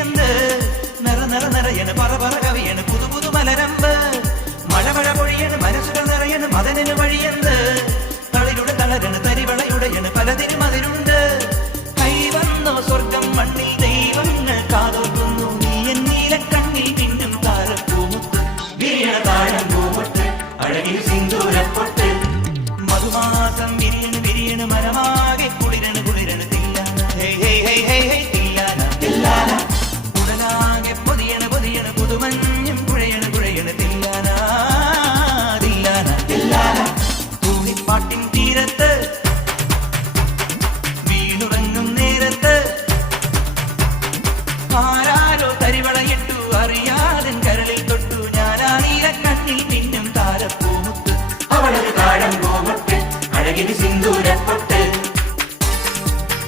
എന്ത് നിറയണ് പറ കവിയണ് പുതു മലരമ്പ് മഴ പൊഴിയണ് മനസ്സുകൾ നിറയണ് മദനന് വഴിയെന്ത്